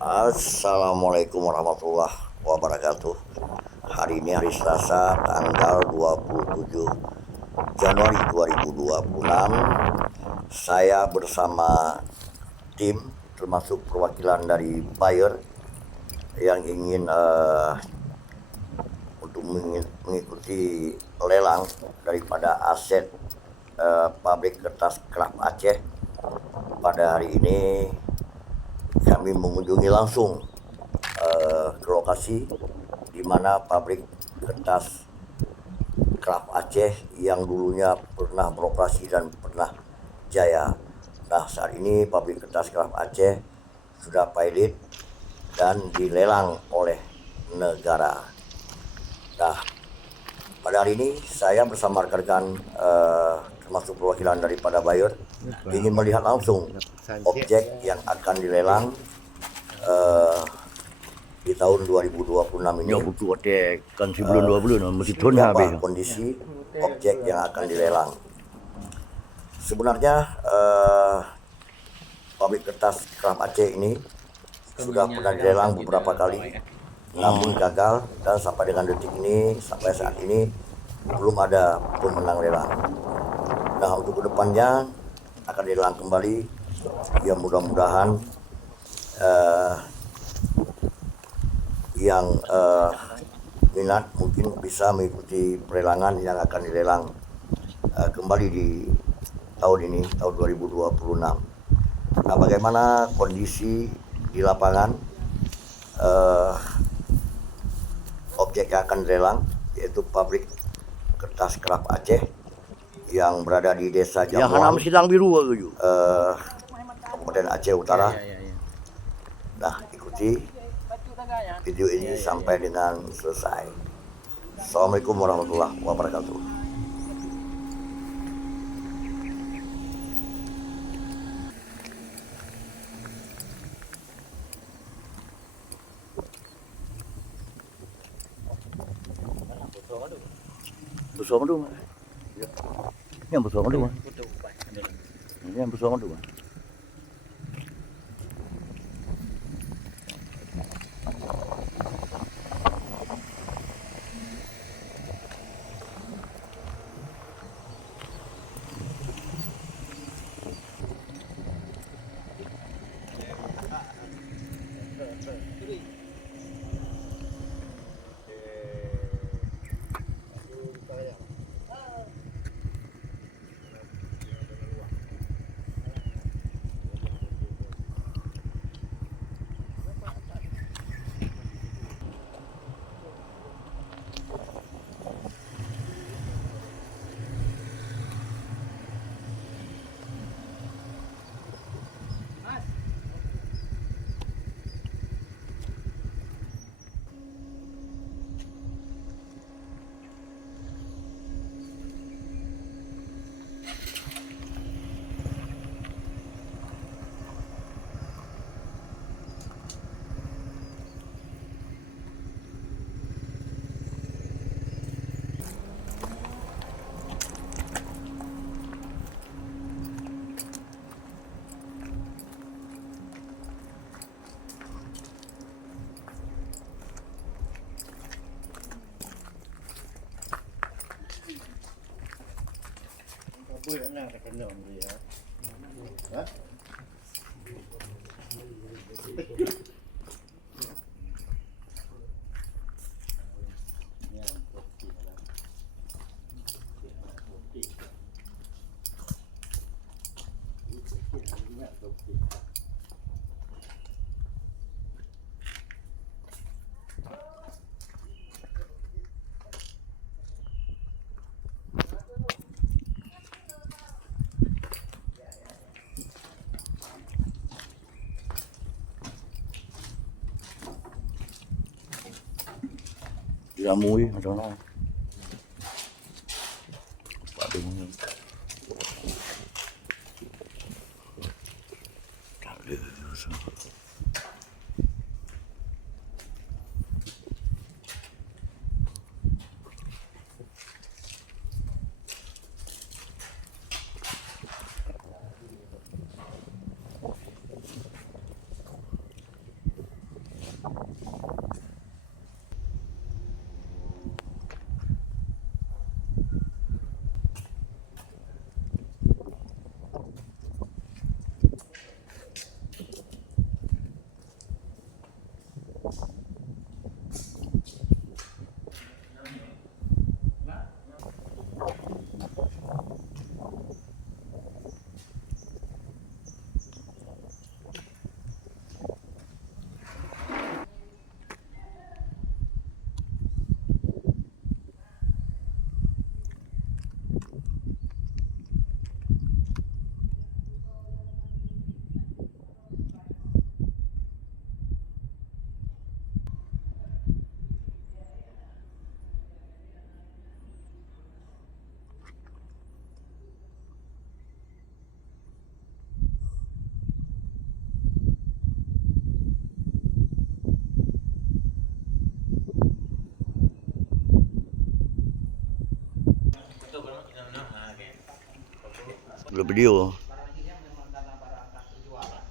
Assalamualaikum warahmatullahi wabarakatuh. Hari ini hari Selasa tanggal 27 Januari 2026. Saya bersama tim termasuk perwakilan dari buyer yang ingin untuk mengikuti lelang daripada aset pabrik kertas Kraft Aceh. Pada hari ini kami mengunjungi langsung ke lokasi di mana pabrik kertas Kraft Aceh yang dulunya pernah beroperasi dan pernah jaya. Nah, saat ini pabrik kertas Kraft Aceh sudah pilot dan dilelang oleh negara. Nah, pada hari ini saya bersama rekan-rekan termasuk perwakilan daripada buyer ingin melihat langsung objek yang akan dilelang di tahun 2026 ini. Buku hotel kan sebelum 20 mesti tahun habis. Kondisi objek yang akan dilelang. Sebenarnya pabrik kertas Kraft Aceh ini sudah pernah dilelang beberapa kali, namun gagal, dan sampai dengan detik ini, sampai saat ini belum ada pemenang lelang. Nah, untuk kedepannya akan dilelang kembali. Ya, mudah-mudahan yang minat mungkin bisa mengikuti perlelangan yang akan dilelang kembali di tahun ini, tahun 2026. Nah, bagaimana kondisi di lapangan objek yang akan dilelang, yaitu pabrik kertas Kraft Aceh yang berada di Desa Jamuan, Kabupaten Aceh Utara. Nah, ikuti video ini sampai dengan selesai. Assalamualaikum warahmatullahi wabarakatuh. Bersama dulu. Yang bersama dulu. Yang bersama dulu. Jamui macam mana? Padu. Belum video. Barang ini memang karena barang tak terjualan.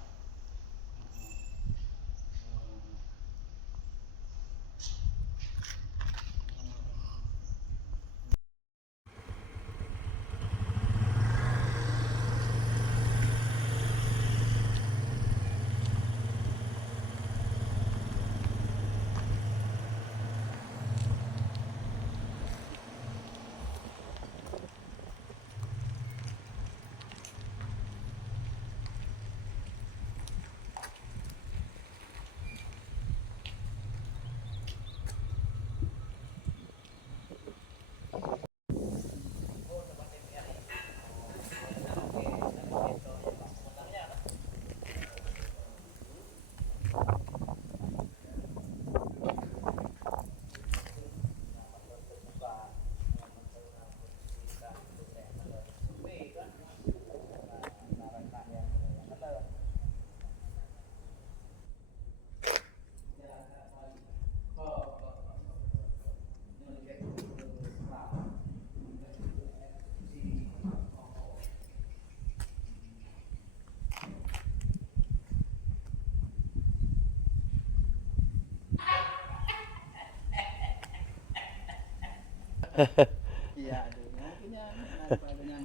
Iya, aduh, mungkin ya, ada padanya.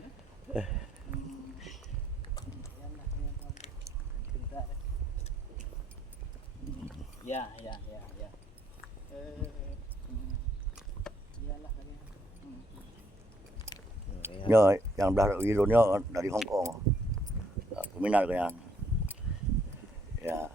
Yan lah, yan lah. Cinta dah. Ya, ya, ya, ya. Iyalah kalian. Ya, yang dah Wilonya dari Hong Kong. Peminat kan. Ya.